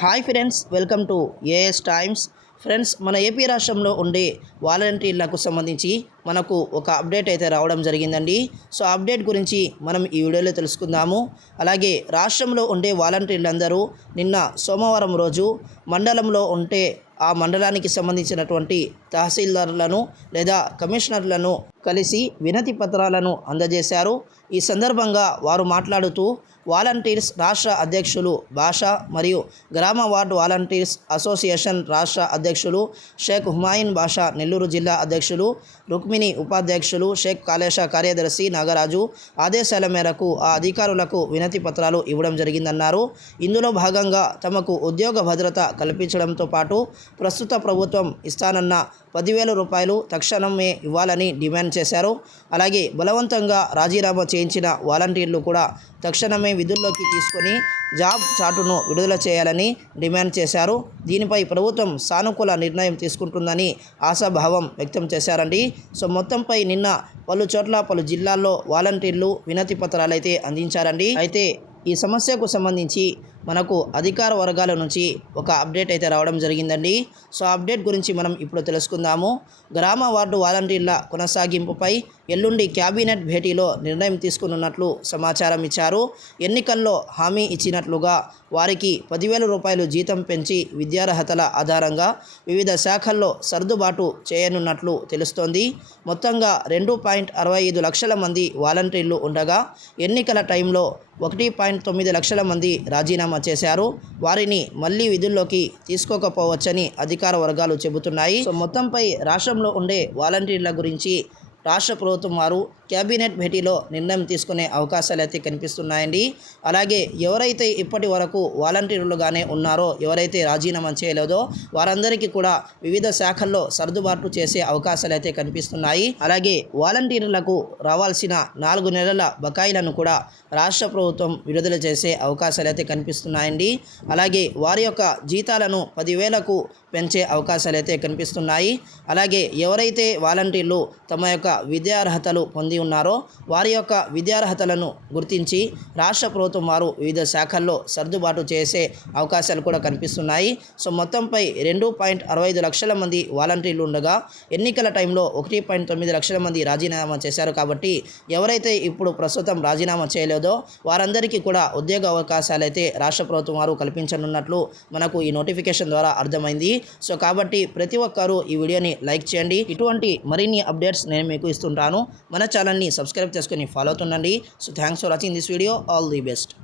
Hi friends welcome to AS times friends మన AP రాష్ట్రంలో ఉండే వాలంటీర్లకు సంబంధించి మనకు ఒక అప్డేట్ అయితే రావడం జరిగిందండి. సో అప్డేట్ గురించి మనం ఈ వీడియోలో తెలుసుకుందాము. అలాగే రాష్ట్రంలో ఉండే వాలంటీర్లందరూ నిన్న సోమవారం రోజు మండలంలో ఉంటే ఆ మండలానికి సంబంధించినటువంటి తహసీల్దార్లను లేదా కమిషనర్లను కలిసి వినతి పత్రాలను అందజేశారు. ఈ సందర్భంగా వారు మాట్లాడుతూ వాలంటీర్స్ రాష్ట్ర అధ్యక్షులు భాష మరియు గ్రామ వార్డు వాలంటీర్స్ అసోసియేషన్ రాష్ట్ర అధ్యక్షులు షేక్ హుమాయిన్ బాషా నెల్లూరు జిల్లా అధ్యక్షులు రుక్మిణి ఉపాధ్యక్షులు షేక్ కాళేశ కార్యదర్శి నాగరాజు ఆదేశాల మేరకు ఆ అధికారులకు వినతి పత్రాలు ఇవ్వడం జరిగిందన్నారు. ఇందులో భాగంగా తమకు ఉద్యోగ భద్రత కల్పించడంతో పాటు ప్రస్తుత ప్రభుత్వం ఇస్తానన్న పదివేల రూపాయలు తక్షణమే ఇవ్వాలని డిమాండ్ చేశారు. అలాగే బలవంతంగా రాజీనామా చేయించిన వాలంటీర్లు కూడా తక్షణమే విధుల్లోకి తీసుకొని జాబ్ చాటును విడుదల చేయాలని డిమాండ్ చేశారు. దీనిపై ప్రభుత్వం సానుకూల నిర్ణయం తీసుకుంటుందని ఆశాభావం వ్యక్తం చేశారండి. సో మొత్తంపై నిన్న పలు చోట్ల పలు జిల్లాల్లో వాలంటీర్లు వినతి పత్రాలు అయితే అందించారండి. అయితే ఈ సమస్యకు సంబంధించి మనకు అధికార వర్గాల నుంచి ఒక అప్డేట్ అయితే రావడం జరిగిందండి. సో అప్డేట్ గురించి మనం ఇప్పుడు తెలుసుకుందాము. గ్రామ వార్డు వాలంటీర్ల కొనసాగింపుపై ఎల్లుండి క్యాబినెట్ భేటీలో నిర్ణయం తీసుకున్నట్లు సమాచారం ఇచ్చారు. ఎన్నికల్లో హామీ ఇచ్చినట్లుగా వారికి పదివేల రూపాయలు జీతం పెంచి విద్యార్హతల ఆధారంగా వివిధ శాఖల్లో సర్దుబాటు చేయనున్నట్లు తెలుస్తోంది. మొత్తంగా రెండు పాయింట్ అరవై ఐదు లక్షల మంది వాలంటీర్లు ఉండగా ఎన్నికల టైంలో ఒకటి పాయింట్ తొమ్మిది లక్షల మంది రాజీనామా చేశారు. వారిని మళ్ళీ విధుల్లోకి తీసుకోకపోవచ్చని అధికార వర్గాలు చెబుతున్నాయి. సో మొత్తంపై రాష్ట్రంలో ఉండే వాలంటీర్ల గురించి రాష్ట్ర ప్రభుత్వం వారు క్యాబినెట్ భేటీలో నిర్ణయం తీసుకునే అవకాశాలు అయితే కనిపిస్తున్నాయండి. అలాగే ఎవరైతే ఇప్పటి వరకు వాలంటీర్లుగానే ఉన్నారో ఎవరైతే రాజీనామా చేయలేదో వారందరికీ కూడా వివిధ శాఖల్లో సర్దుబాటు చేసే అవకాశాలు అయితే కనిపిస్తున్నాయి. అలాగే వాలంటీర్లకు రావాల్సిన నాలుగు నెలల బకాయిలను కూడా రాష్ట్ర ప్రభుత్వం విడుదల చేసే అవకాశాలు అయితే కనిపిస్తున్నాయండి. అలాగే వారి యొక్క జీతాలను పదివేలకు పెంచే అవకాశాలు అయితే కనిపిస్తున్నాయి. అలాగే ఎవరైతే వాలంటీర్లు తమ యొక్క విద్యార్హతలు పొంది ఉన్నారో వారి యొక్క విద్యార్హతలను గుర్తించి రాష్ట్ర ప్రభుత్వం వారు వివిధ శాఖల్లో సర్దుబాటు చేసే అవకాశాలు కూడా కనిపిస్తున్నాయి. సో మొత్తంపై రెండు పాయింట్ అరవై ఐదు లక్షల మంది వాలంటీర్లు ఉండగా ఎన్నికల టైంలో ఒకటి పాయింట్ తొమ్మిది లక్షల మంది రాజీనామా చేశారు కాబట్టి ఎవరైతే ఇప్పుడు ప్రస్తుతం రాజీనామా చేయలేదో వారందరికీ కూడా ఉద్యోగ అవకాశాలు అయితే రాష్ట్ర ప్రభుత్వం వారు కల్పించనున్నట్లు మనకు ఈ నోటిఫికేషన్ ద్వారా అర్థమైంది. సో కాబట్టి ప్రతి ఒక్కరూ ఈ వీడియోని లైక్ చేయండి. ఇటువంటి మరిన్ని అప్డేట్స్ నేను మీకు ఇస్తుంటాను. మన ఛానల్ని సబ్స్క్రైబ్ చేసుకొని follow అవుతుండండి. So thanks for watching this video all the best